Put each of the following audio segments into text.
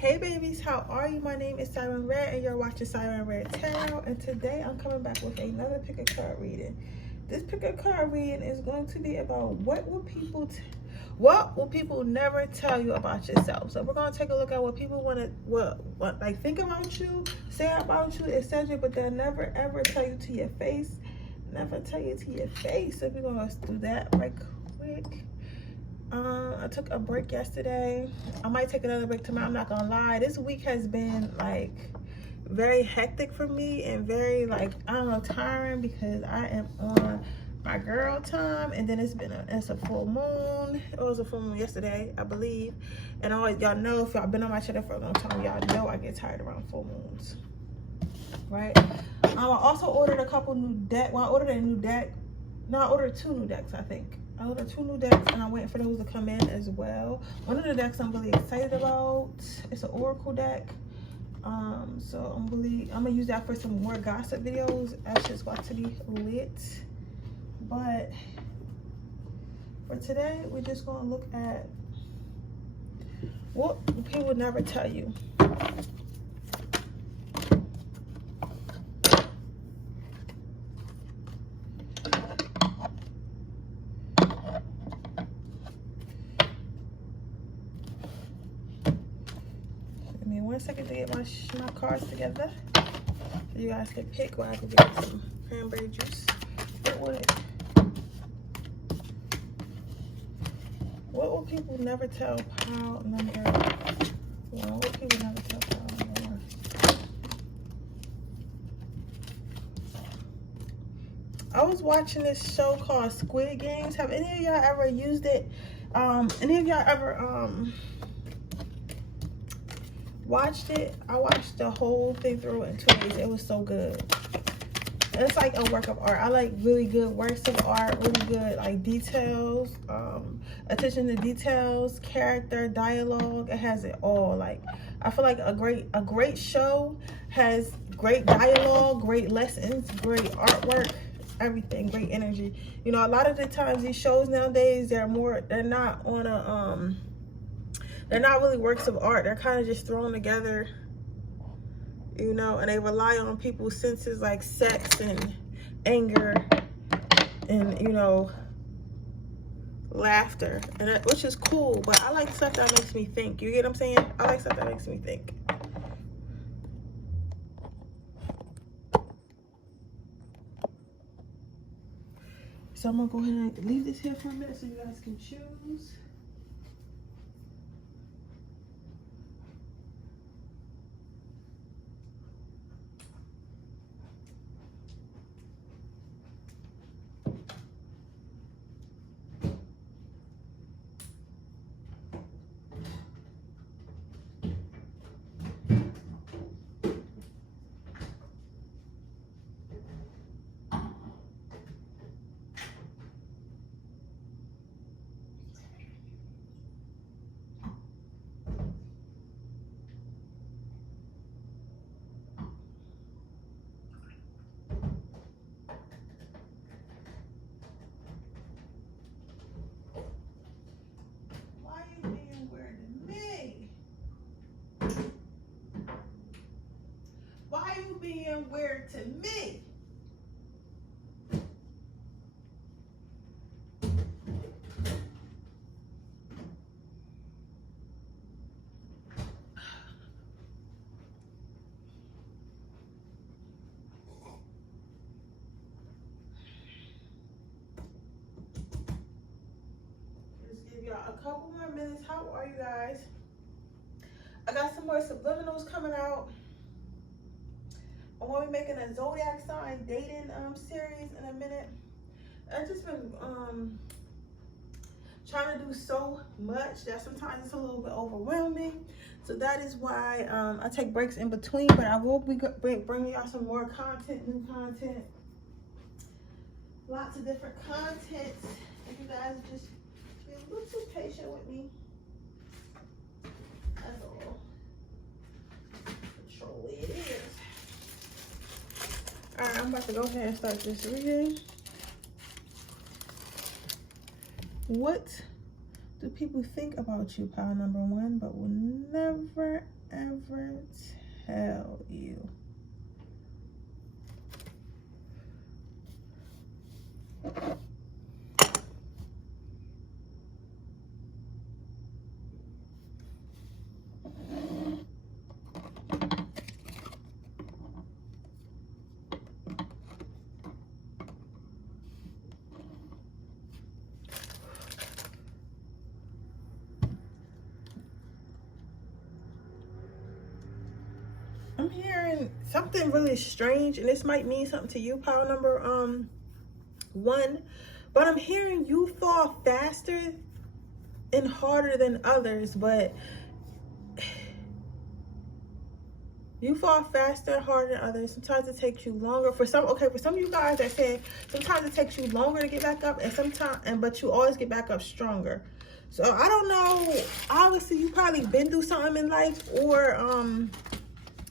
Hey babies, how are you? My name is Siren Redd and you're watching Siren Redd Tarot, and today I'm coming back with another pick a card reading. This pick a card reading is going to be about what will people never tell you about yourself. So we're going to take a look at what people want to like think about you, say about you, etc., but they'll never ever tell you to your face. Never tell you to your face. So we're going to do that right quick. I took a break yesterday. I might take another break tomorrow. I'm not gonna lie. This week has been like very hectic for me and very like, I don't know, tiring because I am on my girl time, and then it's a full moon. It was a full moon yesterday, I believe. And y'all know, if y'all been on my channel for a long time, y'all know I get tired around full moons, right? I also ordered a couple new decks. Well, I ordered a new deck. No, I ordered 2 new decks, I think. I ordered 2 new decks, and I'm waiting for those to come in as well. One of the decks I'm really excited about. It's an Oracle deck. So I'm gonna use that for some more gossip videos. That shit's about to be lit. But for today, we're just gonna look at what people would never tell you. Second to get my cards together so you guys can pick, while I can get some cranberry juice. What will people never tell pile number 1? What will people never tell pile number 1? I was watching this show called Squid Games. Have any of y'all ever used it? Any of y'all ever watched it? I watched the whole thing through in 2 days. It was so good. It's like a work of art. I like really good works of art, really good like details, attention to details, character, dialogue. It has it all. Like, I feel like a great show has great dialogue, great lessons, great artwork, everything, great energy. You know, a lot of the times these shows nowadays, they're not on a they're not really works of art. They're kind of just thrown together, you know, and they rely on people's senses like sex and anger and, you know, laughter, and which is cool, but I like stuff that makes me think. You get what I'm saying? I like stuff that makes me think. So I'm gonna go ahead and leave this here for a minute so you guys can choose. Being weird to me. Just give y'all a couple more minutes. How are you guys? I got some more subliminals coming out. I'm going to be making a zodiac sign dating series in a minute. I've just been trying to do so much that sometimes it's a little bit overwhelming. So that is why I take breaks in between, but I will be bringing y'all some more content, new content. Lots of different content. If you guys just be a little patient with me. That's all. Control it is. Alright, I'm about to go ahead and start this reading. What do people think about you, pile number 1, but will never, ever tell you? I'm hearing something really strange, and this might mean something to you, pile number 1, but I'm hearing you fall faster and harder than others, but you fall faster and harder than others. Sometimes it takes you longer. For some of you guys that say sometimes it takes you longer to get back up, and but you always get back up stronger. So I don't know. Obviously, you probably been through something in life, or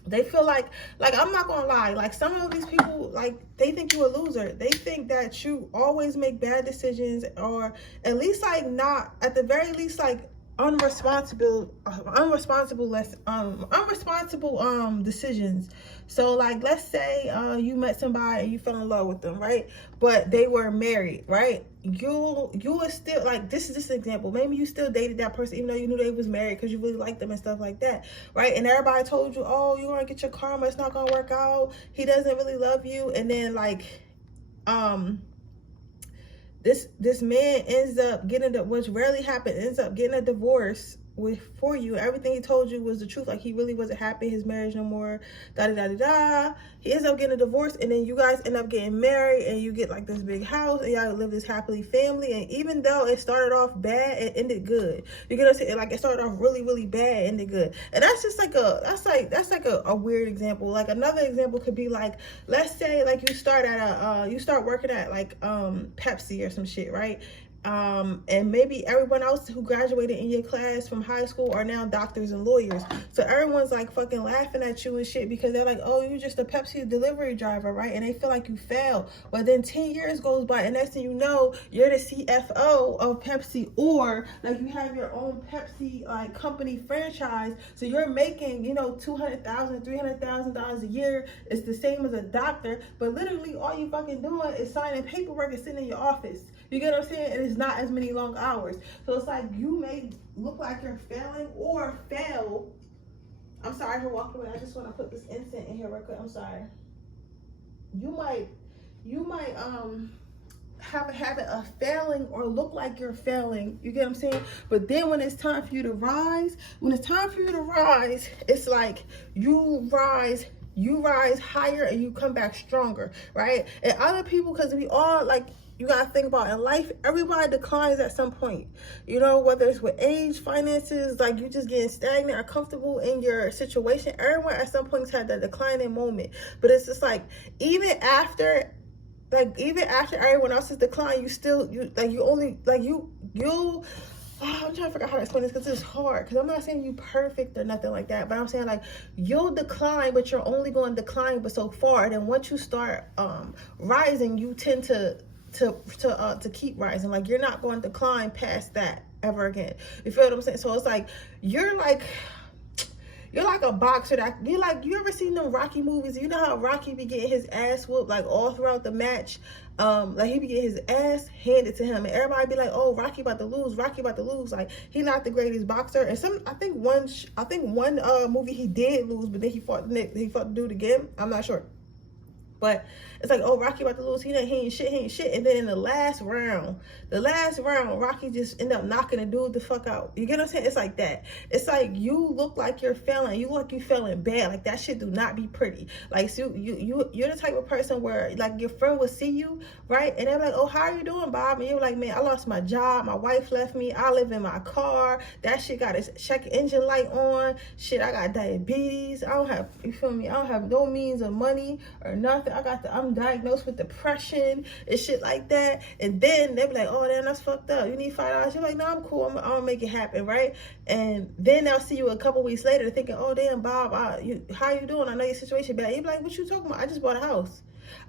they feel like I'm not gonna lie, like some of these people, like they think you a loser. They think that you always make bad decisions, or at least like not, at the very least, like unresponsible decisions. So like, let's say you met somebody and you fell in love with them, right? But they were married, right? You were still, like, this is just an example. Maybe you still dated that person even though you knew they was married because you really liked them and stuff like that, right? And everybody told you, oh, you're gonna get your karma, it's not gonna work out, he doesn't really love you. And then like this man ends up getting which rarely happens, ends up getting a divorce for you. Everything he told you was the truth. Like, he really wasn't happy in his marriage no more. He ends up getting a divorce, and then you guys end up getting married, and you get like this big house, and y'all live this happily family. And even though it started off bad, it ended good. You get what I'm saying? Like, it started off really, really bad, ended good. And that's just like a weird example. Like, another example could be like, let's say like you start working at like Pepsi or some shit, right? And maybe everyone else who graduated in your class from high school are now doctors and lawyers. So everyone's like fucking laughing at you and shit because they're like, oh, you're just a Pepsi delivery driver, right? And they feel like you failed. But then 10 years goes by, and next thing you know, you're the CFO of Pepsi, or like you have your own Pepsi like company franchise. So you're making, you know, $200,000, $300,000 a year. It's the same as a doctor, but literally all you fucking doing is signing paperwork and sitting in your office. You get what I'm saying? And it's not as many long hours. So it's like you may look like you're failing or fail. I'm sorry for walking away. I just want to put this incense in here real quick. I'm sorry. You might have a habit of failing or look like you're failing. You get what I'm saying? But then when it's time for you to rise, it's like you rise higher and you come back stronger, right? And other people, because we all, like, you gotta think about in life, everybody declines at some point, you know, whether it's with age, finances, like you just getting stagnant or comfortable in your situation. Everyone at some point had that declining moment. But it's just like, even after everyone else's decline, I'm trying to figure out how to explain this because it's hard. Because I'm not saying you perfect or nothing like that, but I'm saying like you'll decline, but you're only going to decline but so far. And then once you start rising, you tend to keep rising. Like, you're not going to decline past that ever again. You feel what I'm saying? So it's like you're like a boxer that you ever seen them Rocky movies? You know how Rocky be getting his ass whooped like all throughout the match. Like, he be getting his ass handed to him, and everybody be like, oh, Rocky about to lose. Like, he not the greatest boxer. And I think one movie he did lose, but then he fought the dude again. I'm not sure. But it's like, oh, Rocky about to lose. He ain't shit. And then in the last round, Rocky just end up knocking the dude the fuck out. You get what I'm saying? It's like that. It's like you look like you're failing. You look like you're failing bad. Like, that shit do not be pretty. Like, so you're the type of person where like your friend will see you, right? And they're like, oh, how are you doing, Bob? And you're like, man, I lost my job. My wife left me. I live in my car. That shit got its check engine light on. Shit, I got diabetes. I don't have no means of money or nothing. I'm diagnosed with depression and shit like that. And then they be like, oh, damn, that's fucked up. You need $5. You're like, no, I'm cool. I'm gonna make it happen, right? And then they'll see you a couple weeks later thinking, oh, damn, Bob, how you doing? I know your situation bad. You be like, what you talking about? I just bought a house.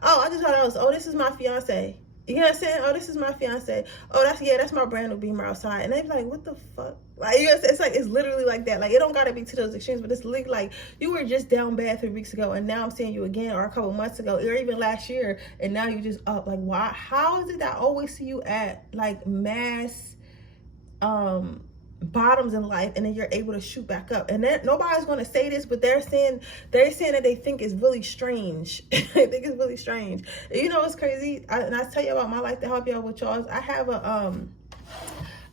Oh, I just bought a house. Oh, this is my fiance. You know what I'm saying? Oh, this is my fiance. Oh, that's my brand new Beamer outside. And they be like, what the fuck? Like, you know, it's literally like that. Like, it don't gotta be to those extremes, but it's literally like you were just down bad 3 weeks ago, and now I'm seeing you again, or a couple months ago, or even last year, and now you just up. Like, why? How is it that I always see you at like mass bottoms in life, and then you're able to shoot back up? And then nobody's going to say this, but they're saying that they think it's really strange. They think it's really strange. And you know what's crazy? And I tell you about my life to help y'all with y'all. I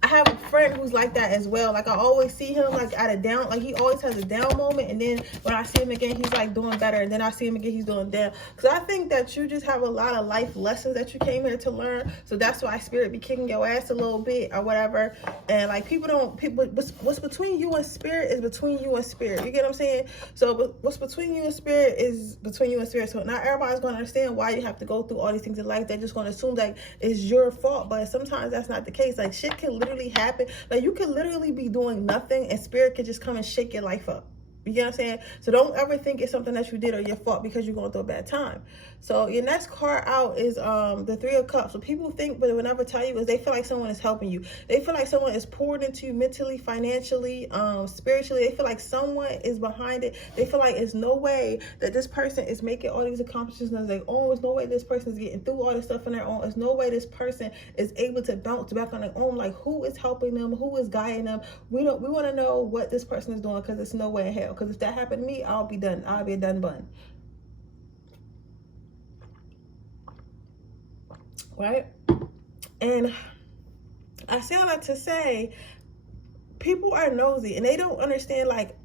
have a friend who's like that as well. Like, I always see him like at a down, like he always has a down moment, and then when I see him again, he's like doing better, and then I see him again, he's doing down. Because I think that you just have a lot of life lessons that you came here to learn. So that's why spirit be kicking your ass a little bit or whatever. And like, what's between you and spirit is between you and spirit. You get what I'm saying? So what's between you and spirit is between you and spirit. So not everybody's going to understand why you have to go through all these things in life. They're just going to assume like it's your fault, but sometimes that's not the case. Like, shit can literally happen. Like, you could literally be doing nothing and spirit could just come and shake your life up. You get what I'm saying? So don't ever think it's something that you did or your fault because you're going through a bad time. So your next card out is the 3 of Cups. So people think, but they will never tell you, is they feel like someone is helping you. They feel like someone is poured into you mentally, financially, spiritually. They feel like someone is behind it. They feel like there's no way that this person is making all these accomplishments on their own. There's no way this person is getting through all this stuff on their own. There's no way this person is able to bounce back on their own. Like, who is helping them? Who is guiding them? We want to know what this person is doing, because it's no way in hell. Because if that happened to me, I'll be done. I'll be a done bun. Right? And I say all that to say, people are nosy and they don't understand. Like,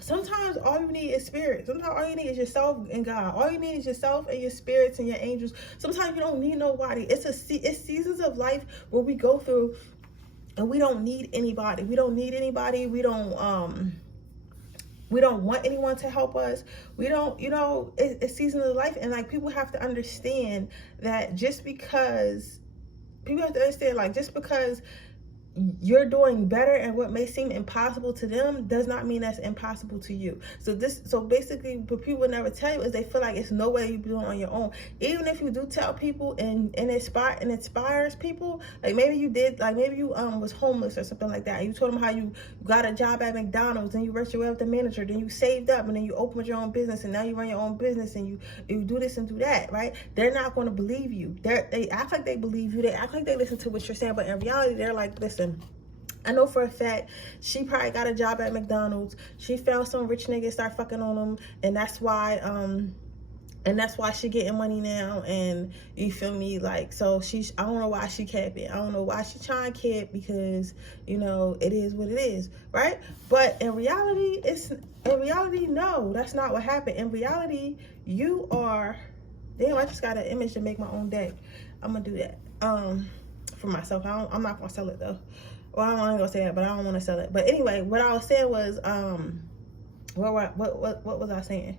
sometimes all you need is spirit. Sometimes all you need is yourself and God. All you need is yourself and your spirits and your angels. Sometimes you don't need nobody. It's seasons of life where we go through and we don't need anybody. We don't need anybody. We don't want anyone to help us. We don't, you know, it's seasons of life. And like, people have to understand that just because you're doing better and what may seem impossible to them does not mean that's impossible to you. So basically what people never tell you is they feel like it's no way you be doing it on your own. Even if you do tell people and inspires people, like maybe you was homeless or something like that, and you told them how you got a job at McDonald's and you worked your way up to manager, then you saved up and then you opened your own business and now you run your own business and you do this and do that, right? They're not going to believe you. They act like they believe you. They act like they listen to what you're saying, but in reality they're like, listen, I know for a fact she probably got a job at McDonald's. She found some rich nigga, start fucking on them, and that's why she getting money now. And you feel me? Like, so I don't know why she capping. I don't know why she trying to cap, because you know it is what it is, right? But in reality, no, that's not what happened. In reality, you are. Damn, I just got an image to make my own deck. I'm gonna do that. For myself. I'm not gonna sell it though. Well, I'm not gonna say that, but I don't want to sell it. But anyway, what I was saying was, what was I saying?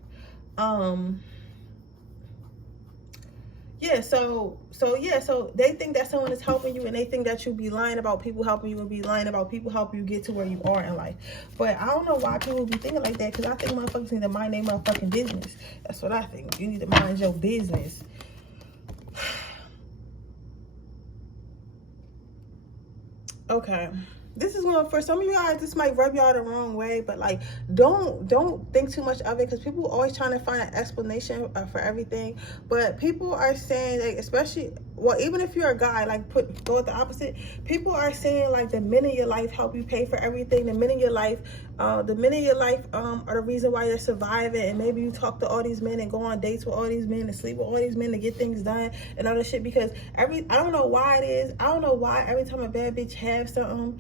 So they think that someone is helping you, and they think that you be lying about people helping you, and be lying about people helping you get to where you are in life. But I don't know why people be thinking like that, because I think motherfuckers need to mind their motherfucking business. That's what I think. You need to mind your business. Okay, this is one for some of you guys. This might rub y'all the wrong way, but like, don't think too much of it, because people are always trying to find an explanation for everything. But people are saying, like, especially, well, even if you're a guy, like, go with the opposite. People are saying like the men in your life help you pay for everything. The men in your life are the reason why you're surviving. And maybe you talk to all these men and go on dates with all these men and sleep with all these men to get things done and all this shit. Because I don't know why it is. I don't know why every time a bad bitch has something,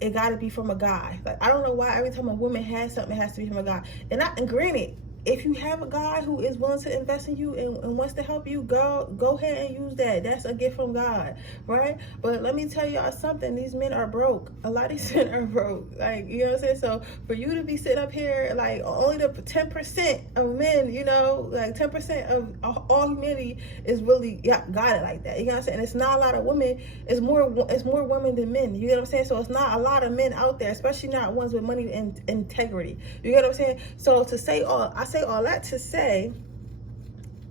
it gotta be from a guy. Like, I don't know why every time a woman has something, it has to be from a guy. And granted, if you have a guy who is willing to invest in you and wants to help you, go ahead and use that. That's a gift from God, right? But let me tell y'all something. These men are broke. A lot of these men are broke. Like, you know what I'm saying? So for you to be sitting up here, like, only the 10% of men, you know, like 10% of all humanity is really got it like that. You know what I'm saying? And it's not a lot of women. It's more women than men. You get what I'm saying? So it's not a lot of men out there, especially not ones with money and integrity. You get what I'm saying? So to say I say all that to say,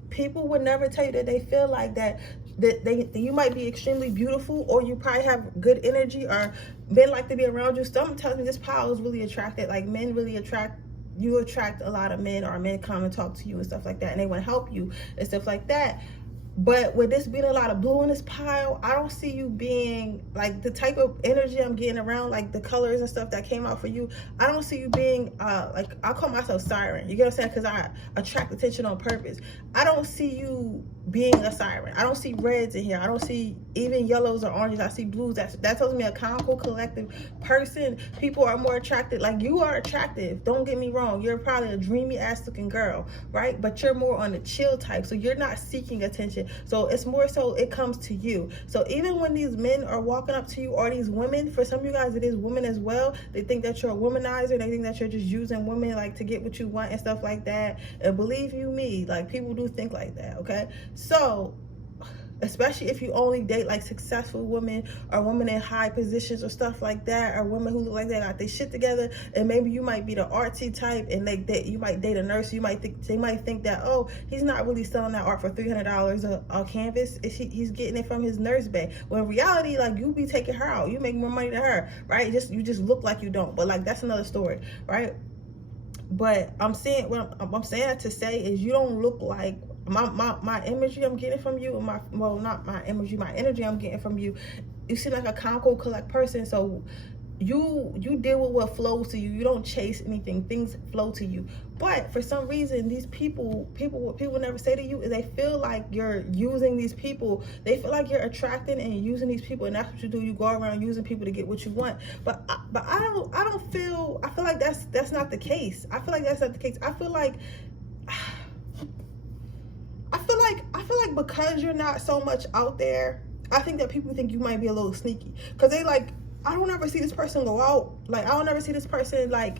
people would never tell you that they feel like that that you might be extremely beautiful, or you probably have good energy, or men like to be around you. Something tells me this pile is really attracted. Like, men really you attract a lot of men, or men come and talk to you and stuff like that, and they want to help you and stuff like that. But with this being a lot of blue in this pile, I don't see you being like the type of energy I'm getting around, like the colors and stuff that came out for you. I don't see you being like, I call myself Siren. You get what I'm saying? Because I attract attention on purpose. I don't see you being a siren. I don't see reds in here. I don't see even yellows or oranges. I see blues. That tells me a comical collective person. People are more attracted. Like, you are attractive. Don't get me wrong. You're probably a dreamy ass looking girl, right? But you're more on the chill type. So you're not seeking attention. So it's more so it comes to you. So even when these men are walking up to you, or these women, for some of you guys it is women as well, they think that you're a womanizer. They think that you're just using women like to get what you want and stuff like that. And believe you me, like, people do think like that, okay? So especially if you only date like successful women, or women in high positions or stuff like that, or women who look like they got their shit together, and maybe you might be the artsy type, and you might date a nurse. They might think that, oh, he's not really selling that art for $300 a canvas. He's getting it from his nurse bag. When in reality, like, you be taking her out, you make more money than her, right? You just look like you don't, but like, that's another story, right? But I'm saying, what I'm saying to say is, you don't look like my energy I'm getting from you, not my energy, my energy I'm getting from you. You seem like a comical collect person. So you deal with what flows to you. You don't chase anything. Things flow to you. But for some reason, these what people never say to you is, they feel like you're using these people. They feel like you're attracting and using these people, and that's what you do. You go around using people to get what you want. But I feel like that's not the case. I feel like that's not the case. I feel like because you're not so much out there, I think that people think you might be a little sneaky, because they like, I don't ever see this person go out. Like, I don't ever see this person like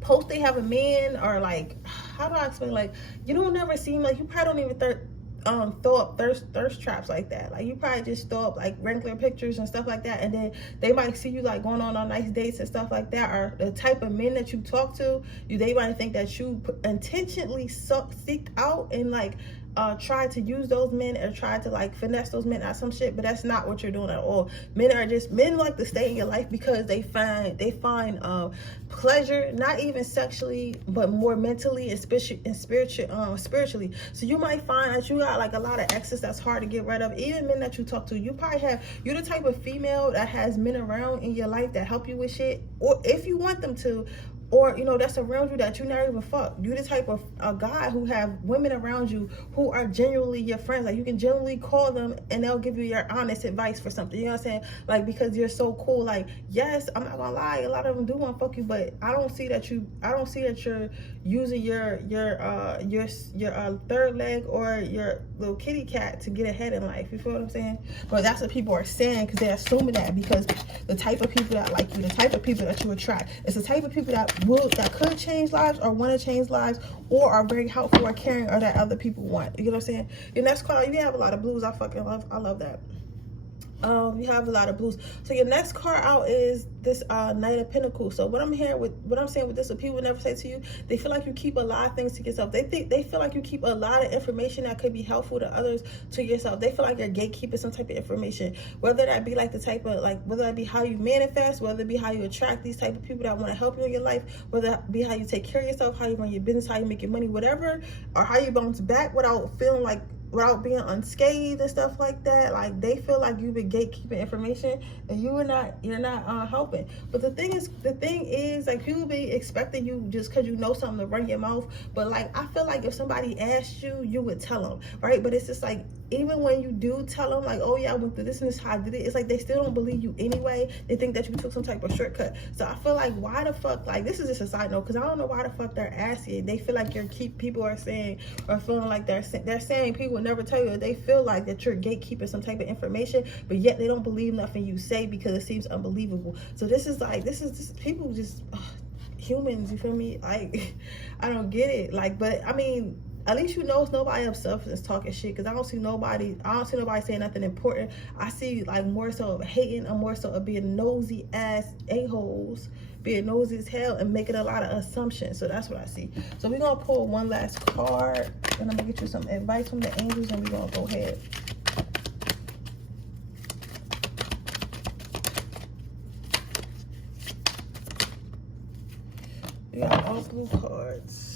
post they have a man, or like, how do I explain? Like, you don't ever seem like, you probably don't even throw up thirst traps like that. Like, you probably just throw up like regular pictures and stuff like that, and then they might see you like going on nice dates and stuff like that. Or the type of men that you talk to, they might think that you intentionally seeked out and like try to use those men, or try to like finesse those men out some shit. But that's not what you're doing at all. Men like to stay in your life because they find pleasure, not even sexually, but more mentally and spiritually. So you might find that you got like a lot of exes that's hard to get rid of. Even men that you talk to, you're the type of female that has men around in your life that help you with shit, or if you want them to, or that's around you that you never even fuck. You the type of a guy who have women around you who are genuinely your friends. Like, you can genuinely call them and they'll give you your honest advice for something. You know what I'm saying? Like, because you're so cool. Like, yes, I'm not gonna lie, a lot of them do want to fuck you, but I don't see that you're using your third leg or your little kitty cat to get ahead in life. You feel what I'm saying? But that's what people are saying, because they're assuming that, because the type of people that like you, the type of people that you attract, it's the type of people that could change lives, or want to change lives, or are very helpful or caring, or that other people want. You know what I'm saying? Your next card, you have a lot of blues. I love that. You have a lot of blues. So your next card out is this Knight of Pentacles. So what I'm saying with this, what people never say to you, they feel like you keep a lot of things to yourself. They feel like you keep a lot of information that could be helpful to others to yourself. They feel like you're gatekeeping some type of information, whether that be like the type of whether that be how you manifest, whether it be how you attract these type of people that want to help you in your life, whether that be how you take care of yourself, how you run your business, how you make your money, whatever, or how you bounce back without being unscathed and stuff like that. Like, they feel like you've been gatekeeping information, and you're not helping. But the thing is, like, people be expecting you just because you know something to run your mouth. But like, I feel like if somebody asked you, you would tell them, right? But it's just like, even when you do tell them, like, oh yeah, I went through this and this, how I did it, it's like they still don't believe you anyway. They think that you took some type of shortcut. So I feel like, why the fuck, like, this is just a side note, because I don't know why the fuck they're asking. They feel like people are saying, or feeling like they're saying people will never tell you. They feel like that you're gatekeeping some type of information, but yet they don't believe nothing you say because it seems unbelievable. So this is people just humans, you feel me? Like, I don't get it. Like, but I mean, at least you know it's nobody of substance talking shit, because I don't see nobody saying nothing important. I see like more so of hating, or more so of being nosy ass a-holes being nosy as hell and making a lot of assumptions. So that's what I see. So we're going to pull one last card, and I'm going to get you some advice from the angels, and we're going to go ahead. We got all blue cards.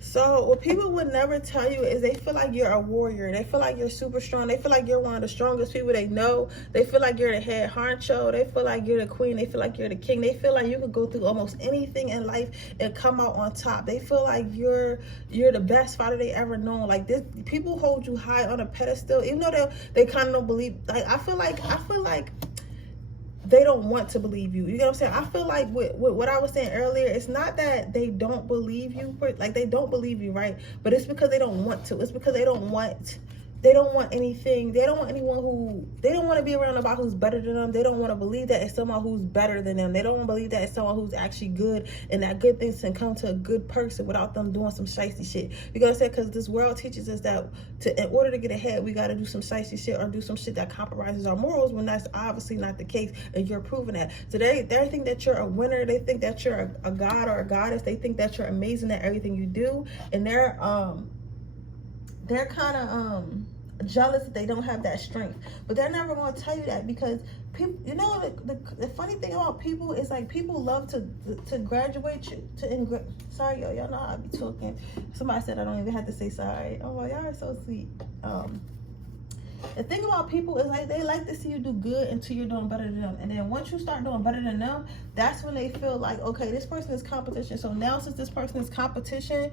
So what people would never tell you is they feel like you're a warrior. They feel like you're super strong. They feel like you're one of the strongest people they know. They feel like you're the head honcho. They feel like you're the queen. They feel like you're the king. They feel like you could go through almost anything in life and come out on top. They feel like you're the best fighter they ever known. Like this, people hold you high on a pedestal, even though they kind of don't believe. Like I feel like they don't want to believe you. You know what I'm saying? I feel like with what I was saying earlier, it's not that they don't believe you, like they don't believe you, right? But it's because they don't want to. It's because they don't want anything. They don't want anyone they don't want to be around nobody who's better than them. They don't want to believe that it's someone who's better than them. They don't want to believe that it's someone who's actually good, and that good things can come to a good person without them doing some shicey shit. You know what I'm saying? Because this world teaches us that in order to get ahead, we got to do some shicey shit or do some shit that compromises our morals, when that's obviously not the case, and you're proving that. So they think that you're a winner. They think that you're a god or a goddess. They think that you're amazing at everything you do, and they're kind of jealous that they don't have that strength. But they're never going to tell you that, because people, you know, the funny thing about people is like people love to graduate you to sorry y'all know how I be talking. Somebody said I don't even have to say sorry. Oh, y'all are so sweet. The thing about people is like they like to see you do good until you're doing better than them, and then once you start doing better than them, that's when they feel like, okay, this person is competition. So now since this person is competition,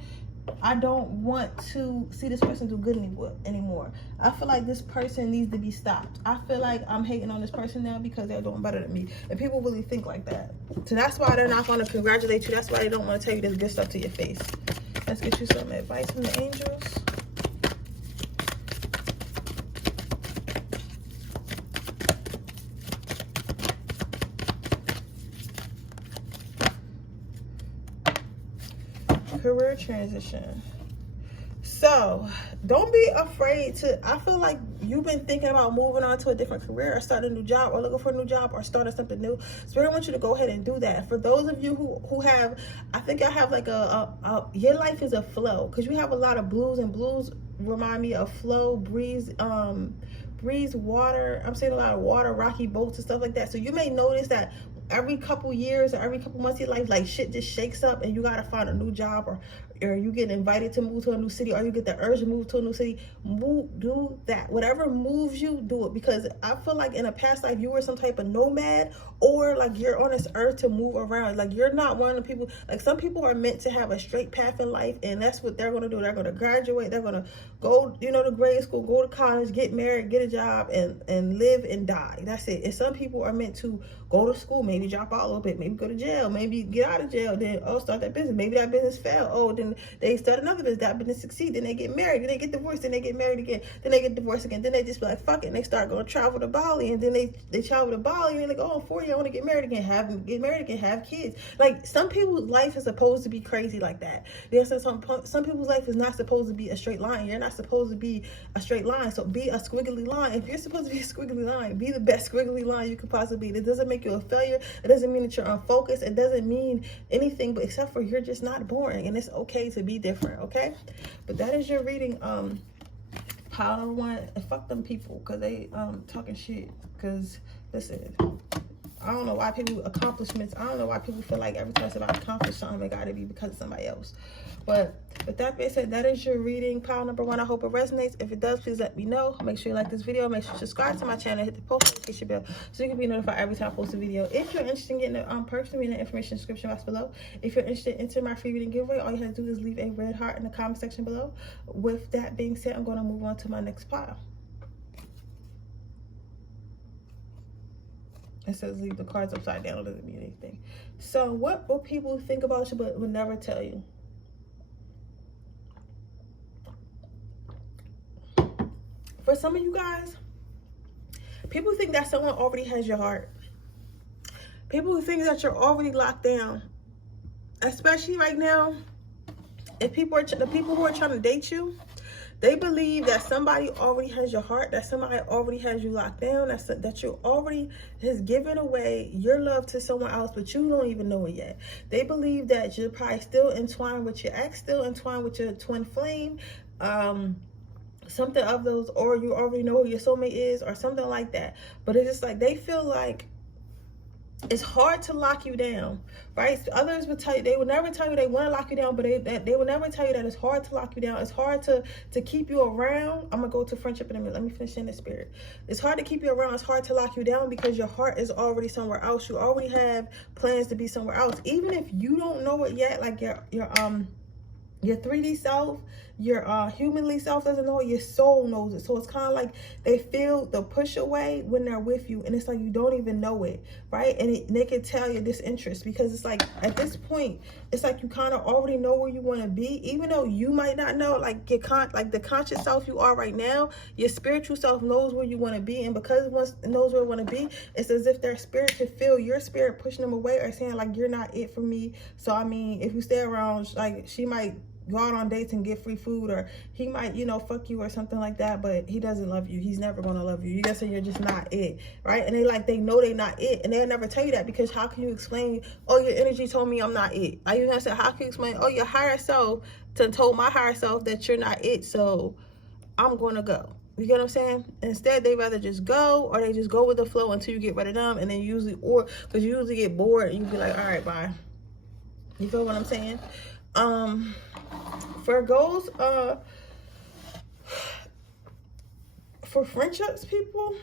I don't want to see this person do good anymore. I feel like this person needs to be stopped. I feel like I'm hating on this person now because they're doing better than me. And people really think like that. So that's why they're not going to congratulate you. That's why they don't want to tell you this good stuff to your face. Let's get you some advice from the angels. Career transition. So don't be afraid to, I feel like you've been thinking about moving on to a different career or starting a new job or looking for a new job or starting something new. Spirit wants you to go ahead and do that. For those of you who have, I think I have like your life is a flow, because you have a lot of blues, and blues remind me of flow, breeze, water. I'm saying a lot of water, rocky boats and stuff like that. So you may notice that every couple years or every couple months of your life, like shit just shakes up and you gotta find a new job, or you get invited to move to a new city, or you get the urge to move to a new city. Do that. Whatever moves you, do it. Because I feel like in a past life you were some type of nomad, or like you're on this earth to move around. Like you're not one of the people, like some people are meant to have a straight path in life, and that's what they're gonna do. They're gonna graduate, they're gonna go, you know, to grade school, go to college, get married, get a job, and live and die. That's it. And some people are meant to go to school, maybe drop out a little bit, maybe go to jail, maybe get out of jail, then start that business. Maybe that business failed, then they start another business, that business succeed, then they get married, then they get divorced, then they get married again, then they get divorced again, then they just be like, fuck it, and they start going to travel to Bali, and then they travel to Bali, and they're like, oh, I'm 40, I want to get married again, have kids. Like some people's life is supposed to be crazy like that. There's some people's life is not supposed to be a straight line. You're not supposed to be a straight line, so be a squiggly line. If you're supposed to be a squiggly line, be the best squiggly line you could possibly be. It doesn't make you a failure. It doesn't mean that you're unfocused. It doesn't mean anything, but except for you're just not boring, and it's okay to be different, okay? But that is your reading. Pile number one, and fuck them people, because they talking shit. Because listen, I don't know why people accomplishments. I don't know why people feel like every time somebody accomplishes something, it got to be because of somebody else. But with that being said, that is your reading, pile number one. I hope it resonates. If it does, please let me know. Make sure you like this video. Make sure you subscribe to my channel. Hit the post notification bell so you can be notified every time I post a video. If you're interested in getting a personal reading, information description box below. If you're interested in entering my free reading giveaway, all you have to do is leave a red heart in the comment section below. With that being said, I'm going to move on to my next pile. It says leave the cards upside down. It doesn't mean anything. So what will people think about you but will never tell you? For some of you guys, people think that someone already has your heart. People who think that you're already locked down. Especially right now, if the people who are trying to date you, They believe that somebody already has your heart, that somebody already has you locked down, that you already has given away your love to someone else, but you don't even know it yet. They believe that you're probably still entwined with your ex, still entwined with your twin flame, something of those, or you already know who your soulmate is, or something like that. But it's just like they feel like it's hard to lock you down, right? Others would tell you, they would never tell you they want to lock you down, but they would never tell you that it's hard to lock you down. It's hard to keep you around. I'm gonna go to friendship in a minute. Let me finish in the spirit. It's hard to keep you around. It's hard to lock you down because your heart is already somewhere else. You already have plans to be somewhere else, even if you don't know it yet. Like your 3D self, your humanly self doesn't know it, your soul knows it. So it's kind of like they feel the push away when they're with you, and it's like you don't even know it, right? And they can tell your disinterest, because it's like at this point, it's like you kind of already know where you want to be, even though you might not know. Like like the conscious self you are right now, your spiritual self knows where you want to be, and because once it knows where it want to be, it's as if their spirit could feel your spirit pushing them away, or saying like, you're not it for me. So I mean, if you stay around, like she might go out on dates and get free food, or he might, you know, fuck you or something like that, but he doesn't love you. He's never gonna love you. You just say you're just not it, right? And they know they're not it, and they'll never tell you that, because how can you explain, oh, your energy told me I'm not it? Are you gonna say, how can you explain, oh, your higher self told my higher self that you're not it, so I'm gonna go? You get what I'm saying? Instead, they rather just go, or they just go with the flow until you get rid of them, and then usually, or because you usually get bored and you be like, all right, bye. You feel what I'm saying? For goals, for friendships, people,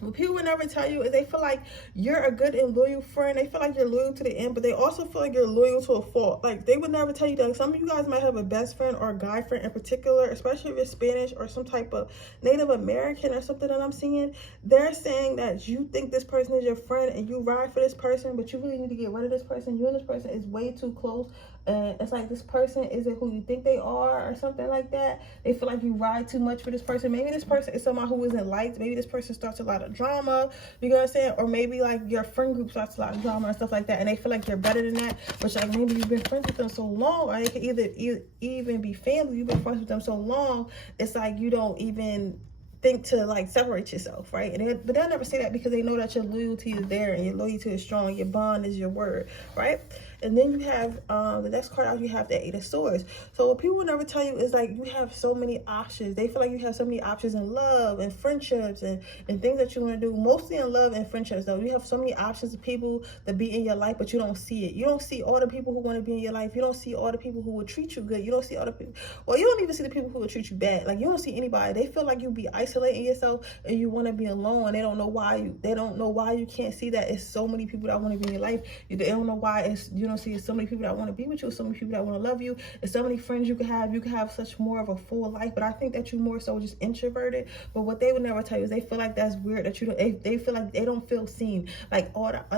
what people would never tell you is they feel like you're a good and loyal friend. They feel like you're loyal to the end, but they also feel like you're loyal to a fault. Like they would never tell you that. Some of you guys might have a best friend or a guy friend in particular, especially if you're Spanish or some type of Native American or something that I'm seeing. They're saying that you think this person is your friend and you ride for this person, but you really need to get rid of this person. You and this person is way too close. And it's like this person isn't who you think they are, or something like that. They feel like you ride too much for this person. Maybe this person is someone who isn't liked. Maybe this person starts a lot of drama, you know what I'm saying? Or maybe like your friend group starts a lot of drama and stuff like that, and they feel like you're better than that. Which, like, maybe you've been friends with them so long, or they could even be family. You've been friends with them so long, it's like you don't even think to like separate yourself, right? But they'll never say that, because they know that your loyalty is there and your loyalty is strong. Your bond is your word, right? And then you have the next card out, you have the 8 of Swords. So what people will never tell you is like you have so many options. They feel like you have so many options in love and friendships and things that you want to do. Mostly in love and friendships, though. You have so many options of people that be in your life, but you don't see it. You don't see all the people who want to be in your life. You don't see all the people who will treat you good. You don't see all the people. Well, you don't even see the people who will treat you bad. Like, you don't see anybody. They feel like you be isolating yourself and you want to be alone. They don't know why they don't know why you can't see that it's so many people that want to be in your life. They don't know why you don't see it's so many people that want to be with you, so many people that want to love you, and so many friends you can have. You can have such more of a full life. But I think that you more so just introverted. But what they would never tell you is they feel like that's weird, that you don't. They feel like they don't feel seen. Like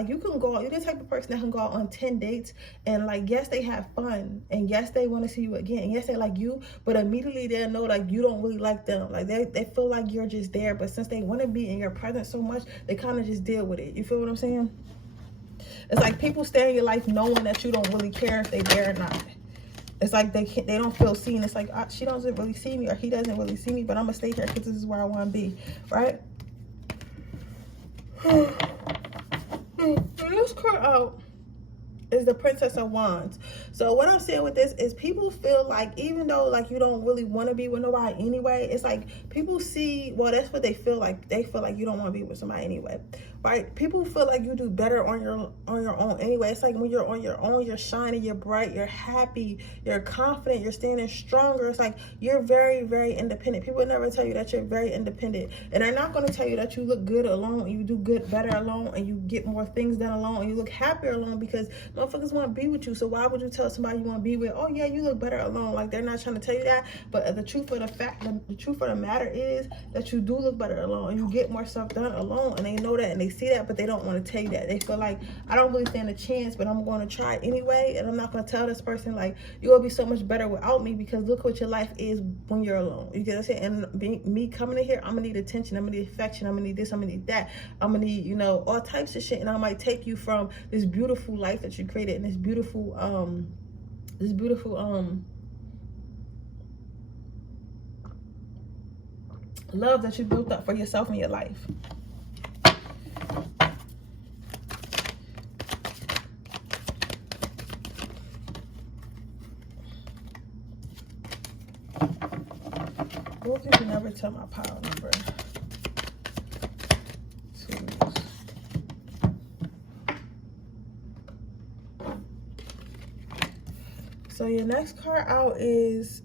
you can go out. You're the type of person that can go out on 10 dates, and like, yes, they have fun, and yes, they want to see you again, and yes, they like you, but immediately they'll know like you don't really like them. Like they feel like you're just there, but since they want to be in your presence so much, they kind of just deal with it. You feel what I'm saying? It's like people stay in your life knowing that you don't really care if they there or not. It's like they don't feel seen. It's like, she doesn't really see me, or he doesn't really see me, but I'm gonna stay here because this is where I want to be, right? Let's call out is the Princess of Wands. So what I'm saying with this is people feel like, even though like you don't really want to be with nobody anyway, it's like people see, well, that's what they feel like. They feel like you don't want to be with somebody anyway, right? People feel like you do better on your own anyway. It's like when you're on your own, you're shining, you're bright, you're happy, you're confident, you're standing stronger. It's like you're very, very independent. People never tell you that you're very independent, and they're not going to tell you that you look good alone, and you do good better alone, and you get more things done alone, and you look happier alone, because motherfuckers want to be with you. So why would you tell somebody you want to be with, oh yeah, you look better alone? Like, they're not trying to tell you that. But the truth of the matter is that you do look better alone, and you get more stuff done alone, and they know that, and they see that, but they don't want to tell you that. They feel like, I don't really stand a chance, but I'm going to try anyway, and I'm not going to tell this person like, you're going to be so much better without me, because look what your life is when you're alone. You get what I'm saying? And me coming in here, I'm gonna need attention, I'm gonna need affection, I'm gonna need this, I'm gonna need that, I'm gonna need, you know, all types of shit. And I might take you from this beautiful life that you created, and this beautiful love that you built up for yourself in your life. What if you never tell my pile number? So your next card out is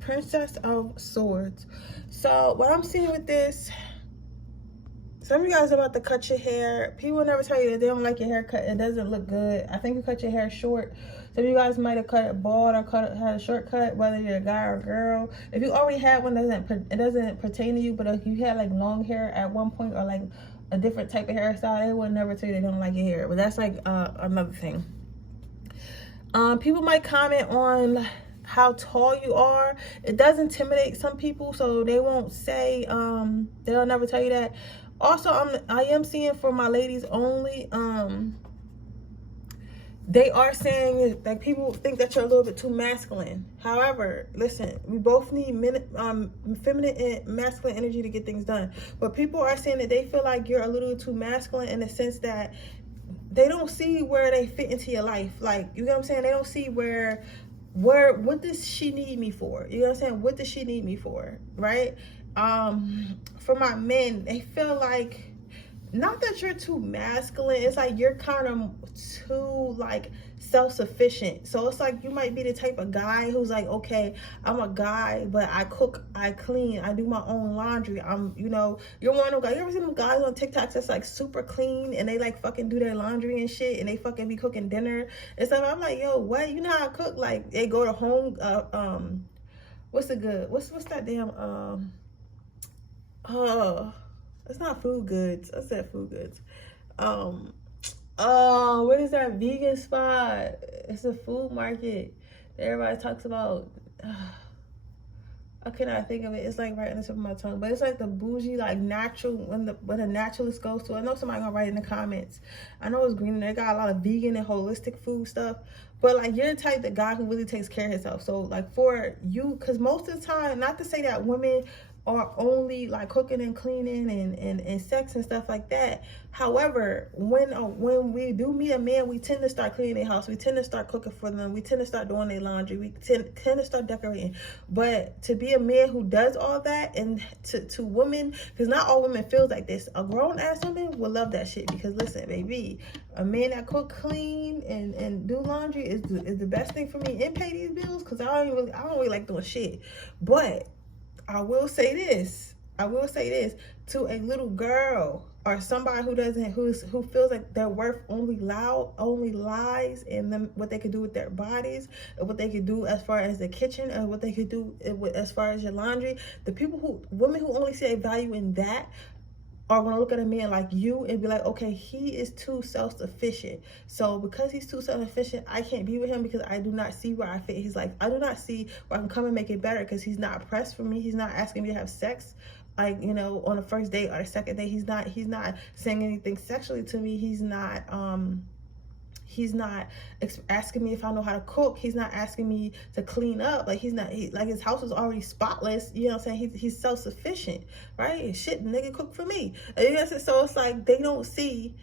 Princess of Swords. So what I'm seeing with this, some of you guys are about to cut your hair. People never tell you that they don't like your haircut. It doesn't look good. I think you cut your hair short. Some of you guys might have cut it bald or had a short cut, whether you're a guy or a girl. If you already had one, it doesn't pertain to you. But if you had like long hair at one point or like a different type of hairstyle, they would never tell you they don't like your hair. But that's like another thing. People might comment on how tall you are. It does intimidate some people, so they won't say, they'll never tell you that. Also, I am seeing for my ladies only, they are saying that people think that you're a little bit too masculine. However, listen, we both need feminine and masculine energy to get things done. But people are saying that they feel like you're a little too masculine in the sense that they don't see where they fit into your life. Like, you know what I'm saying? They don't see what does she need me for? You know what I'm saying? What does she need me for? Right? For my men, they feel like, not that you're too masculine, it's like you're kind of too like self-sufficient. So it's like you might be the type of guy who's like, okay, I'm a guy, but I cook, I clean, I do my own laundry. You know, you're one of them guys. You ever seen them guys on TikTok that's like super clean and they like fucking do their laundry and shit and they fucking be cooking dinner and stuff? I'm like, yo, what? You know how I cook? Like, they go to home, what's that damn it's not Food Goods. I said Food Goods. What is that vegan spot? It's a food market that everybody talks about. I cannot think of it. It's like right on the tip of my tongue. But it's like the bougie, like natural, when a naturalist goes to. I know somebody gonna write in the comments. I know it's green and they got a lot of vegan and holistic food stuff. But like, you're the type of guy who really takes care of himself. So like for you, because most of the time, not to say that women are only like cooking and cleaning and sex and stuff like that. However, when we do meet a man, we tend to start cleaning their house. We tend to start cooking for them. We tend to start doing their laundry. We tend to start decorating. But to be a man who does all that, and to women, because not all women feels like this. A grown ass woman will love that shit, because listen, baby, a man that cook, clean, and do laundry is the best thing for me, and pay these bills, because I don't really like doing shit. But I will say this to a little girl or somebody who feels like their worth only lies in them, what they could do with their bodies, and what they could do as far as the kitchen, and what they could do as far as your laundry. Women who only see a value in that are going to look at a man like you and be like, okay, he is too self-sufficient. So because he's too self-sufficient, I can't be with him because I do not see where I fit his life. I do not see where I can come and make it better, because he's not pressed for me. He's not asking me to have sex, like, you know, on the first date or the second date. He's not saying anything sexually to me. He's not asking me if I know how to cook. He's not asking me to clean up. Like, like his house is already spotless. You know what I'm saying? He's self-sufficient, right? Shit, nigga cook for me. You know what I'm saying? So it's like they don't see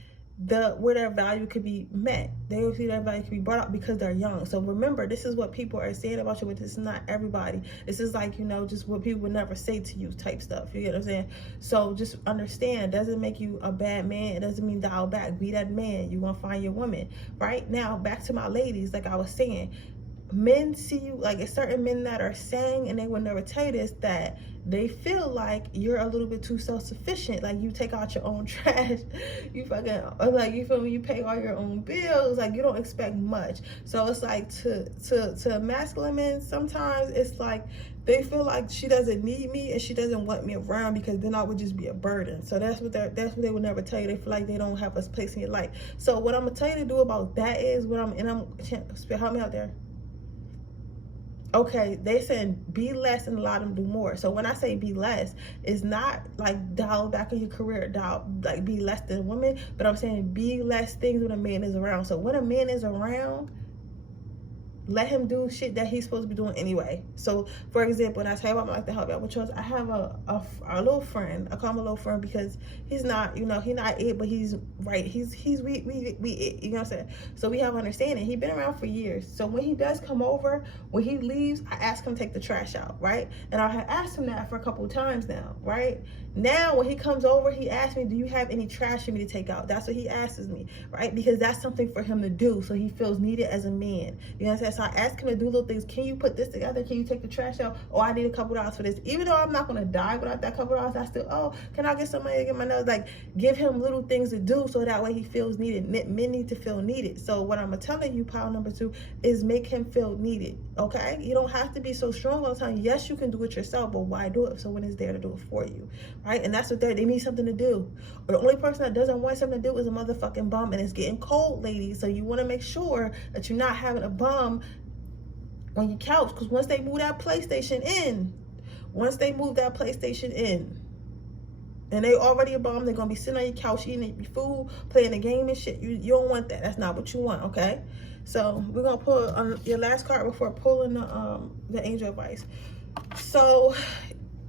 where their value could be met. They don't see their value could be brought up because they're young. So remember, this is what people are saying about you, but this is not everybody. This is like, you know, just what people would never say to you type stuff. You get what I'm saying? So just understand, it doesn't make you a bad man. It doesn't mean dial back. Be that man. You're going to find your woman. Right? Now, back to my ladies, like I was saying, men see you, like it's certain men that are saying, and they will never tell you this, that they feel like you're a little bit too self-sufficient. Like, you take out your own trash, you fucking, like, you feel me, you pay all your own bills, like you don't expect much. So it's like to masculine men, sometimes it's like they feel like she doesn't need me and she doesn't want me around, because then I would just be a burden. So that's what they would never tell you. They feel like they don't have a place in your life. So what I'm gonna tell you to do about that is help me out there. Okay, they saying be less and allow them to do more. So when I say be less, it's not like dial back in your career, like be less than women, but I'm saying be less things when a man is around. So when a man is around, let him do shit that he's supposed to be doing anyway. So for example, and I tell you about like to help out with chores, I have a little friend. I call him a little friend because he's not, you know, he's not it, but he's right. He's we it, you know what I'm saying? So we have understanding. He's been around for years. So when he does come over, when he leaves, I ask him to take the trash out, right? And I have asked him that for a couple of times now, right? Now when he comes over, he asks me, do you have any trash for me to take out? That's what he asks me, right? Because that's something for him to do, so he feels needed as a man. You know what I'm saying? So I ask him to do little things. Can you put this together? Can you take the trash out? Oh, I need a couple dollars for this. Even though I'm not gonna die without that couple dollars, I still, oh, can I get some money to get my nails? Like, give him little things to do so that way he feels needed. Men need to feel needed. So what I'm telling you, pile number 2, is make him feel needed. Okay? You don't have to be so strong all the time. Yes, you can do it yourself, but why do it if someone is there to do it for you? Right? And that's what they need something to do. Or the only person that doesn't want something to do is a motherfucking bum, and it's getting cold, ladies. So you want to make sure that you're not having a bum on your couch, because once they move that PlayStation in, and they already a bum, they're gonna be sitting on your couch eating your food, playing the game and shit. You don't want that. That's not what you want, okay? So we're gonna pull on your last card before pulling the angel advice. So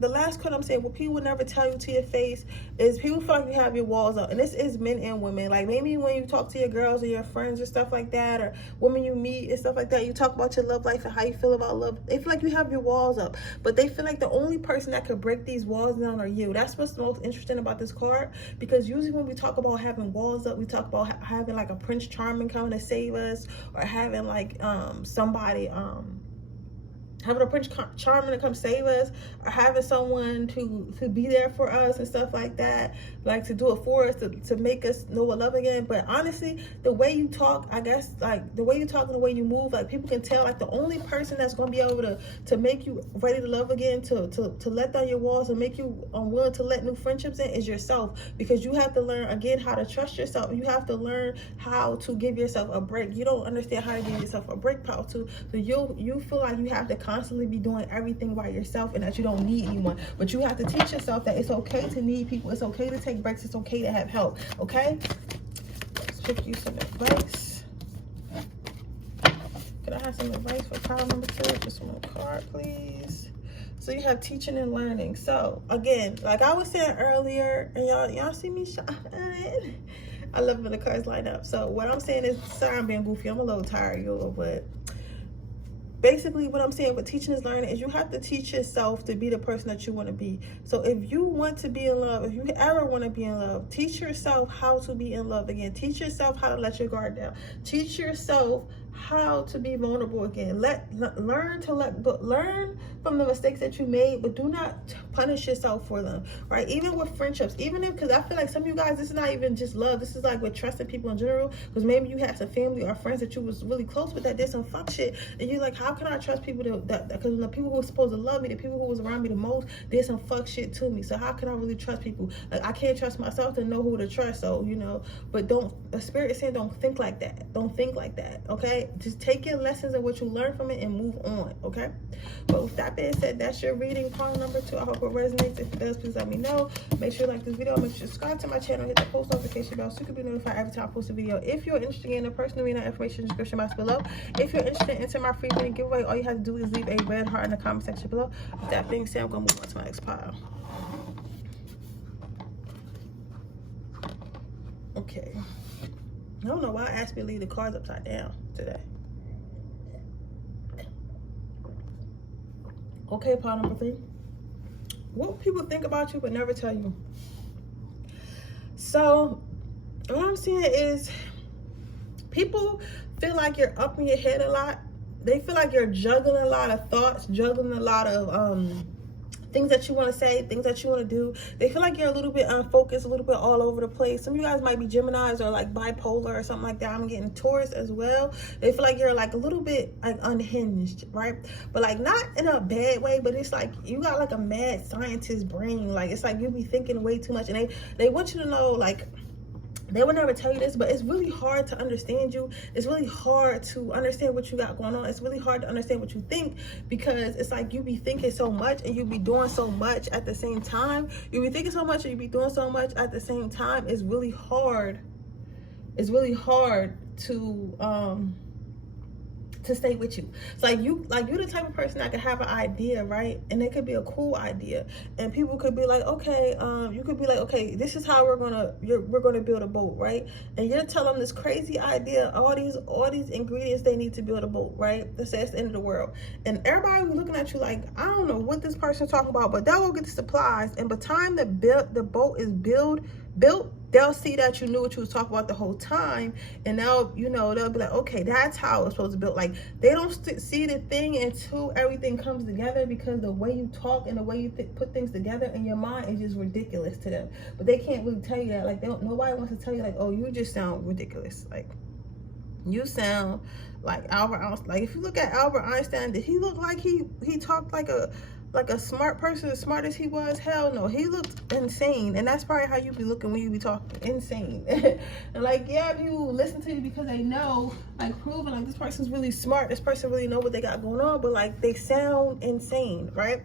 the last card I'm saying, what people would never tell you to your face is people feel like you have your walls up. And this is men and women. Like maybe when you talk to your girls or your friends or stuff like that, or women you meet and stuff like that, you talk about your love life and how you feel about love. They feel like you have your walls up. But they feel like the only person that could break these walls down are you. That's what's most interesting about this card. Because usually when we talk about having walls up, we talk about having like a Prince Charming coming to save us, or having like somebody having a Prince Charming to come save us, or having someone to be there for us and stuff like that, like to do it for us, to make us know what love again. But honestly, the way you talk, I guess, like the way you talk and the way you move, like people can tell, like the only person that's going to be able to make you ready to love again, to let down your walls and make you willing to let new friendships in is yourself. Because you have to learn again how to trust yourself. You have to learn how to give yourself a break. You don't understand how to give yourself a break, pal, too. So you feel like you have to constantly be doing everything by yourself and that you don't need anyone. But you have to teach yourself that it's okay to need people. It's okay to take breaks. It's okay to have help. Okay? Let's pick you some advice. Can I have some advice for pile number 2? Just one card, please. So you have teaching and learning. So again, like I was saying earlier, and y'all see me shine. I love when the cards line up. So what I'm saying is, sorry I'm being goofy. I'm a little tired, y'all, but basically what I'm saying with teaching is learning is you have to teach yourself to be the person that you want to be. So if you want to be in love, if you ever want to be in love, teach yourself how to be in love again. Teach yourself how to let your guard down. Teach yourself how to be vulnerable again. Learn to let go. Learn from the mistakes that you made, but do not punish yourself for them, right? Even with friendships, even if, because I feel like some of you guys, this is not even just love. This is like with trusting people in general, because maybe you had some family or friends that you was really close with that did some fuck shit, and you're like, how can I trust people that because the people who were supposed to love me, the people who was around me the most, did some fuck shit to me. So how can I really trust people? Like I can't trust myself to know who to trust. So but don't, the spirit is saying don't think like that. Don't think like that, okay? Just take your lessons and what you learn from it and move on, okay? But with that being said, that's your reading, pile number 2. I hope it resonates. If it does, please let me know. Make sure you like this video. Make sure you subscribe to my channel. Hit the post notification bell so you can be notified every time I post a video. If you're interested in a personal reading, information in the description box below. If you're interested in entering my free reading giveaway, all you have to do is leave a red heart in the comment section below. With that being said, I'm going to move on to my next pile. Okay. I don't know why I asked me to leave the cards upside down today. Okay, pile number 3. What people think about you but never tell you. So what I'm saying is people feel like you're up in your head a lot. They feel like you're juggling a lot of thoughts, juggling a lot of things that you want to say, things that you want to do. They feel like you're a little bit unfocused, a little bit all over the place. Some of you guys might be Geminis or like bipolar or something like that. I'm getting Taurus as well. They feel like you're like a little bit like unhinged, right? But like not in a bad way, but it's like you got like a mad scientist brain. Like it's like you be thinking way too much, and they want you to know, like, they would never tell you this, but it's really hard to understand you. It's really hard to understand what you got going on. It's really hard to understand what you think, because it's like you be thinking so much and you be doing so much at the same time. You be thinking so much and you be doing so much at the same time. It's really hard. It's really hard to to stay with you. It's like you're the type of person that could have an idea, right? And it could be a cool idea, and people could be like, okay, you could be like, okay, this is how we're gonna build a boat, right? And you're telling them this crazy idea, all these ingredients they need to build a boat, right? Let's say it's the end of the world, and everybody was looking at you like, I don't know what this person's talking about, but they'll go get the supplies, and by the time the boat is built, they'll see that you knew what you was talking about the whole time, and they'll be like, okay, that's how it's supposed to build. Like, they don't see the thing until everything comes together, because the way you talk and the way you put things together in your mind is just ridiculous to them. But they can't really tell you that. Like, nobody wants to tell you like, oh, you just sound ridiculous. Like, you sound like Albert Einstein. Like, if you look at Albert Einstein, did he look like he talked like a smart person, as smart as he was? Hell no, he looked insane. And that's probably how you be looking when you be talking, insane. And like, yeah, people listen to you because they know, like, proving like this person's really smart, this person really know what they got going on, but like they sound insane, right?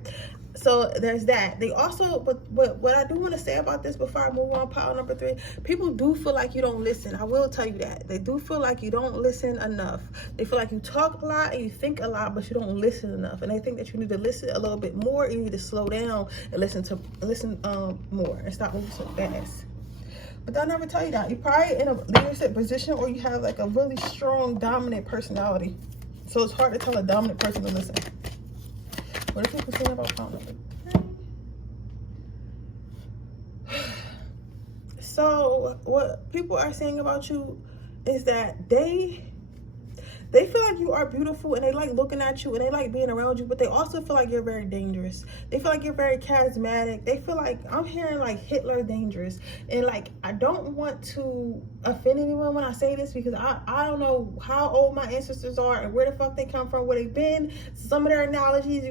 So there's that. They also, but what I do want to say about this before I move on, pile number 3, people do feel like you don't listen. I will tell you that. They do feel like you don't listen enough. They feel like you talk a lot and you think a lot, but you don't listen enough. And they think that you need to listen a little bit more. You need to slow down and listen more and stop moving so fast. But they'll never tell you that. You're probably in a leadership position, or you have like a really strong, dominant personality. So it's hard to tell a dominant person to listen. What are people saying about pile number 3? So what people are saying about you is that they feel like you are beautiful, and they like looking at you, and they like being around you, but they also feel like you're very dangerous. They feel like you're very charismatic. They feel like, I'm hearing like Hitler dangerous. And like, I don't want to offend anyone when I say this, because I don't know how old my ancestors are and where the fuck they come from, where they've been. Some of their analogies,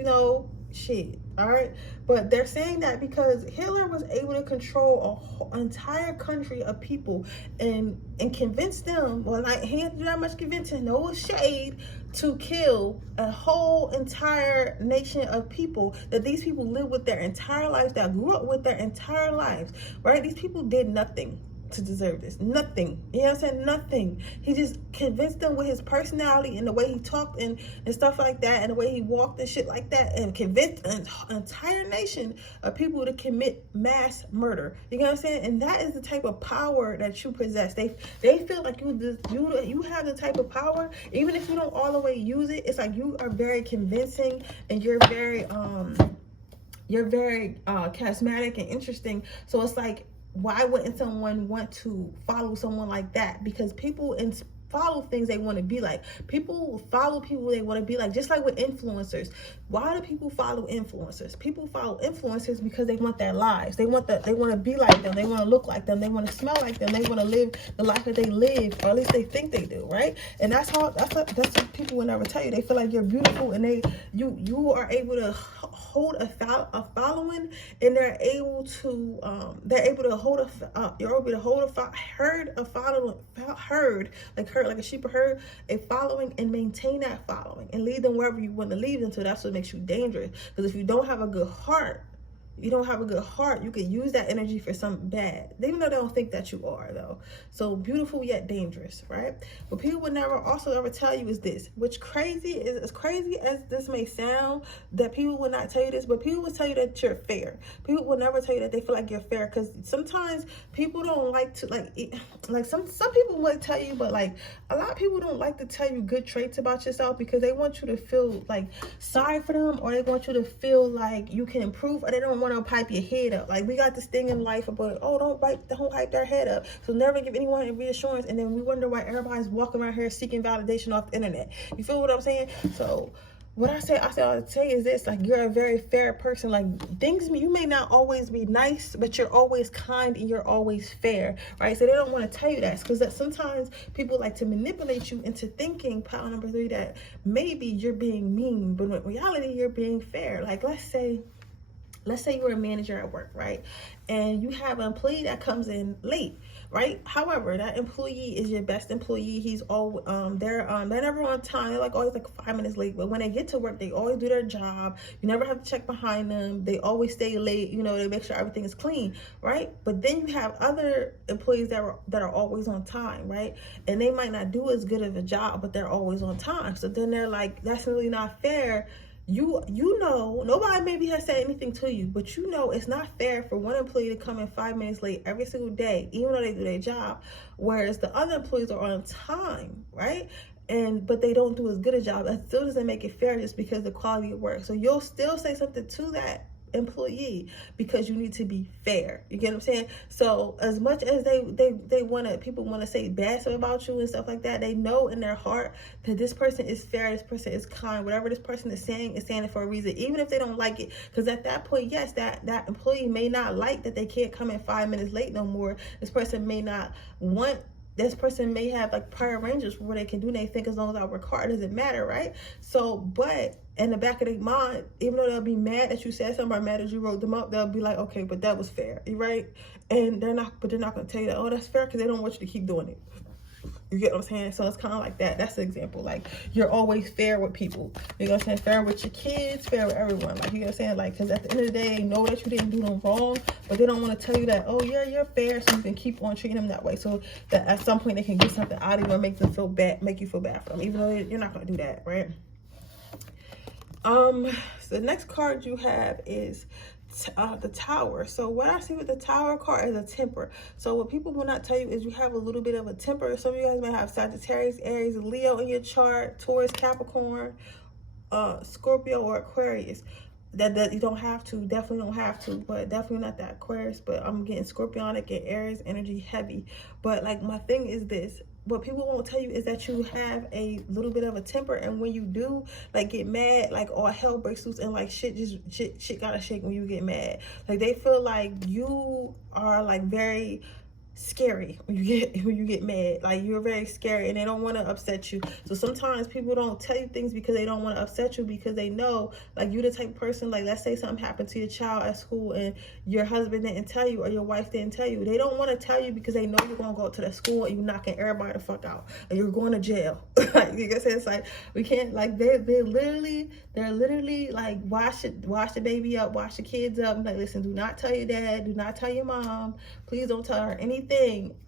shit, all right? But they're saying that because Hitler was able to control an entire country of people and convince them, well, like, he didn't do that much convincing, no shade, to kill a whole entire nation of people that these people live with their entire lives, that grew up with their entire lives, right? These people did nothing to deserve this. Nothing. You know what I'm saying? Nothing. He just convinced them with his personality and the way he talked and stuff like that, and the way he walked and shit like that, and convinced an entire nation of people to commit mass murder. You know what I'm saying? And that is the type of power that you possess. They feel like you have the type of power, even if you don't all the way use it. It's like you are very convincing, and you're very charismatic and interesting. So it's like, why wouldn't someone want to follow someone like that? Because people follow things they want to be like. People follow people they want to be like, just like with influencers. Why do people follow influencers? People follow influencers because they want their lives. They want to be like them. They want to look like them. They want to smell like them. They want to live the life that they live, or at least they think they do, right? And that's what people will never tell you. They feel like you're beautiful, and you are able to hold a following, and you're able to hold a herd, like a sheep herd, a following, and maintain that following and lead them wherever you want to lead them to. That's what makes you dangerous. Because if you don't have a good heart, you can use that energy for something bad, even though they don't think that you are, though. So beautiful yet dangerous, right? What people would never tell you is this, which as crazy as this may sound, that people would not tell you this, but people would tell you that you're fair. People will never tell you that they feel like you're fair, because sometimes people don't like to, like some people might tell you, but like a lot of people don't like to tell you good traits about yourself, because they want you to feel like sorry for them, or they want you to feel like you can improve, or they don't want to pipe your head up. Like, we got this thing in life about, don't hype their head up. So never give anyone a reassurance, and then we wonder why everybody's walking around here seeking validation off the internet. You feel what I'm saying? So what I say is this, like, you're a very fair person. Like, you may not always be nice, but you're always kind and you're always fair, right? So they don't want to tell you that, because sometimes people like to manipulate you into thinking, pile number 3, that maybe you're being mean, but in reality you're being fair. Like, let's say let's say you're a manager at work, right? And you have an employee that comes in late, right? However, that employee is your best employee. He's all they're never on time. They're like always like 5 minutes late. But when they get to work, they always do their job. You never have to check behind them. They always stay late. You know, they make sure everything is clean, right? But then you have other employees that are always on time, right? And they might not do as good of a job, but they're always on time. So then they're like, that's really not fair. You know, nobody maybe has said anything to you, but you know it's not fair for one employee to come in 5 minutes late every single day, even though they do their job, whereas the other employees are on time, right? But they don't do as good a job. That still doesn't make it fair just because of the quality of work. So you'll still say something to that employee because you need to be fair. You get what I'm saying? So as much as people want to say bad stuff about you and stuff like that, they know in their heart that this person is fair, this person is kind, whatever this person is saying it for a reason, even if they don't like it. Because at that point, yes, that employee may not like that they can't come in 5 minutes late no more. This person may not want, this person may have like prior arrangements for what they can do, and they think as long as I work hard, it doesn't matter, right? So, but in the back of their mind, even though they'll be mad that you said something or mad that you wrote them up, they'll be like, okay, but that was fair, right? And they're not going to tell you that, oh, that's fair, because they don't want you to keep doing it. You get what I'm saying? So it's kind of like that. That's the example. Like, you're always fair with people. You know what I'm saying? Fair with your kids, fair with everyone. Like, you know what I'm saying? Like, because at the end of the day, they know that you didn't do no wrong, but they don't want to tell you that, oh, yeah, you're fair, so you can keep on treating them that way. So that at some point they can get something out of you or make you feel bad for them, even though you're not going to do that, right? So the next card you have is the Tower. So what I see with the Tower card is a temper. So what people will not tell you is you have a little bit of a temper. Some of you guys may have Sagittarius, Aries, Leo in your chart, Taurus, Capricorn, Scorpio, or Aquarius. That you don't have to, definitely don't have to, but definitely not that Aquarius. But I'm getting Scorpionic and Aries energy heavy. But like, my thing is this: what people won't tell you is that you have a little bit of a temper, and when you do like get mad, like all hell breaks loose, and like shit gotta shake when you get mad. Like, they feel like you are like very scary when you get mad. Like, you're very scary, and they don't want to upset you. So sometimes people don't tell you things because they don't want to upset you, because they know like you're the type of person, like, let's say something happened to your child at school and your husband didn't tell you or your wife didn't tell you. They don't want to tell you because they know you're gonna go to that school and you're knocking everybody the fuck out and you're going to jail. Like, you guys say, it's like, we can't, like, they're literally like, wash the baby up, wash the kids up. I'm like, listen, do not tell your dad, do not tell your mom, please don't tell her anything.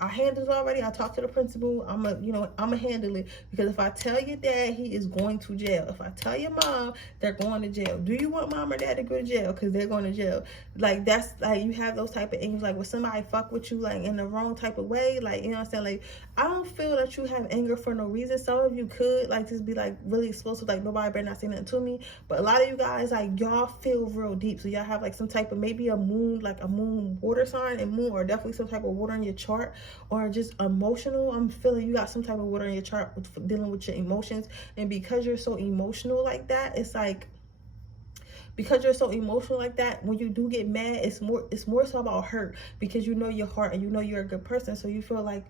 I handled it already. I talked to the principal. I'm gonna handle it, because if I tell your dad, he is going to jail. If I tell your mom, they're going to jail. Do you want mom or dad to go to jail? Because they're going to jail. Like, that's like, you have those type of angels. Like, when somebody fuck with you like in the wrong type of way, like, you know what I'm saying? Like, I don't feel that you have anger for no reason. Some of you could like just be like really explosive, like nobody better not say nothing to me. But a lot of you guys, like, y'all feel real deep. So y'all have like some type of, maybe a moon, like a moon water sign, and moon, or definitely some type of water in your chart, or just emotional. I'm feeling you got some type of water in your chart dealing with your emotions. And because you're so emotional like that, it's like, because you're so emotional like that, when you do get mad, it's more so about hurt, because you know your heart and you know you're a good person. So you feel like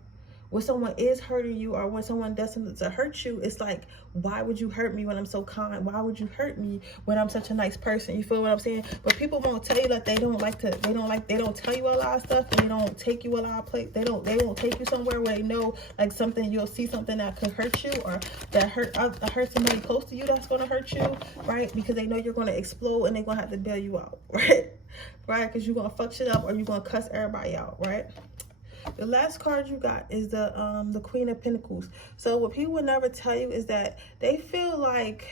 when someone is hurting you, or when someone does something to hurt you, it's like, why would you hurt me when I'm so kind? Why would you hurt me when I'm such a nice person? You feel what I'm saying? But people won't tell you that they don't tell you a lot of stuff, and they don't take you a lot of places. They won't take you somewhere where they know like something, you'll see something that could hurt you, or that hurt somebody close to you that's going to hurt you, right? Because they know you're going to explode and they're going to have to bail you out, right? Right? Because you're going to fuck shit up, or you're going to cuss everybody out, right? The last card you got is the Queen of Pentacles. So what people would never tell you is that they feel like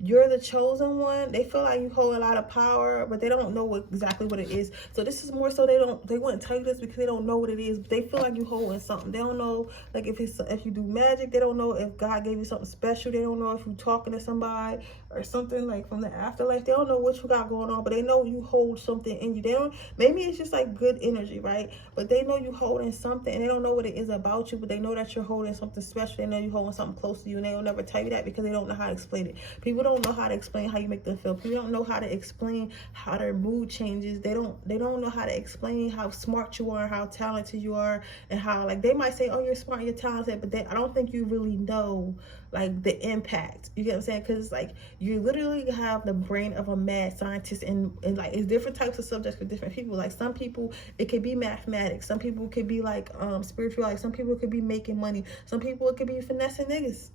you're the chosen one. They feel like you hold a lot of power, but they don't know exactly what it is. So this is more so they wouldn't tell you this because they don't know what it is. But they feel like you holding something. They don't know, like, if you do magic. They don't know if God gave you something special. They don't know if you're talking to somebody or something like from the afterlife. They don't know what you got going on, but they know you hold something in you. They don't, maybe it's just like good energy, right? But they know you holding something, and they don't know what it is about you, but they know that you're holding something special. They know you're holding something close to you, and they will never tell you that because they don't know how to explain it. People don't know how to explain how you make them feel. People don't know how to explain how their mood changes. They don't know how to explain how smart you are, how talented you are, and how, like, they might say, oh, you're smart, you're talented, but I don't think you really know like the impact. You get what I'm saying? Because like you literally have the brain of a mad scientist, and like it's different types of subjects for different people. Like some people it could be mathematics, some people could be like spiritual, like some people could be making money, some people it could be finessing niggas.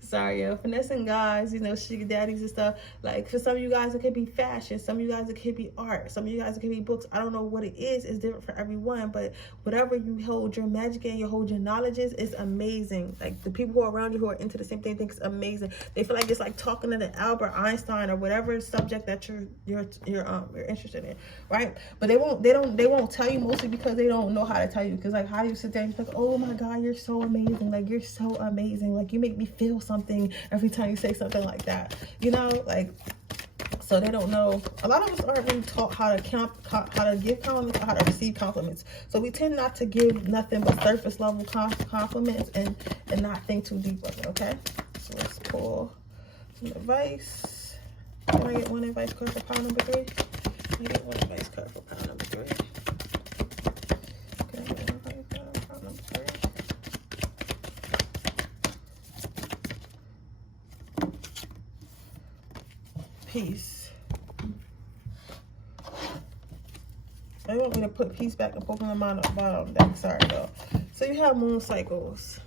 Sorry, finessing guys, you know, sugar daddies and stuff. Like for some of you guys it could be fashion, some of you guys it could be art, some of you guys it could be books. I don't know what it is. It's different for everyone, but whatever you hold your magic in, you hold your knowledge is amazing. Like the people who are around you who are into the same thing think it's amazing. They feel like it's like talking to the Albert Einstein or whatever subject that you're interested in, right? But they won't tell you, mostly because they don't know how to tell you. Because like, how do you sit there and be like, oh my God, you're so amazing, like you're so amazing, like you make me feel something every time you say something like that, you know? Like, so they don't know. A lot of us aren't really taught how to give compliments or how to receive compliments. So we tend not to give nothing but surface level compliments and not think too deep of it. Okay, so let's pull some advice. Can I get one advice card for pile number 3? Can I get one advice card for pile number 3? Can I get one advice card for pile number 3? Peace. They want me to put peace back and Pokemon on the bottom deck. Sorry, though. So you have moon cycles.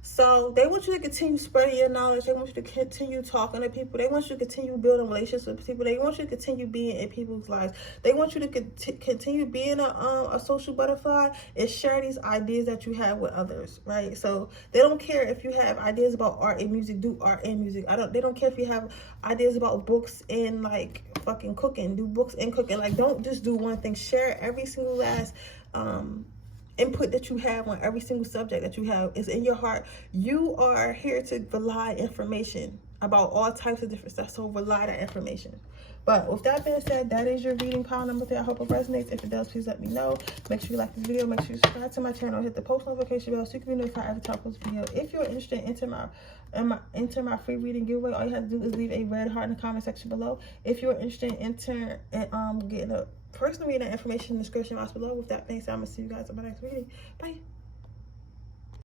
So they want you to continue spreading your knowledge. They want you to continue talking to people. They want you to continue building relationships with people. They want you to continue being in people's lives. They want you to continue being a social butterfly and share these ideas that you have with others, right? So they don't care if you have ideas about art and music, do art and music. They don't care if you have ideas about books and like fucking cooking, do books and cooking. Like, don't just do one thing. Share every single last input that you have on every single subject that you have is in your heart. You are here to rely information about all types of different stuff, so rely that information. But with that being said, that is your reading, pile number 3. I hope it resonates. If it does, please let me know. Make sure you like this video. Make sure you subscribe to my channel. Hit the post notification bell so you can be notified every time I post a video. If you're interested in enter my free reading giveaway, all you have to do is leave a red heart in the comment section below. If you're interested in getting a personal reading information in the description box below. With that being said, I'm gonna see you guys in my next reading. Bye.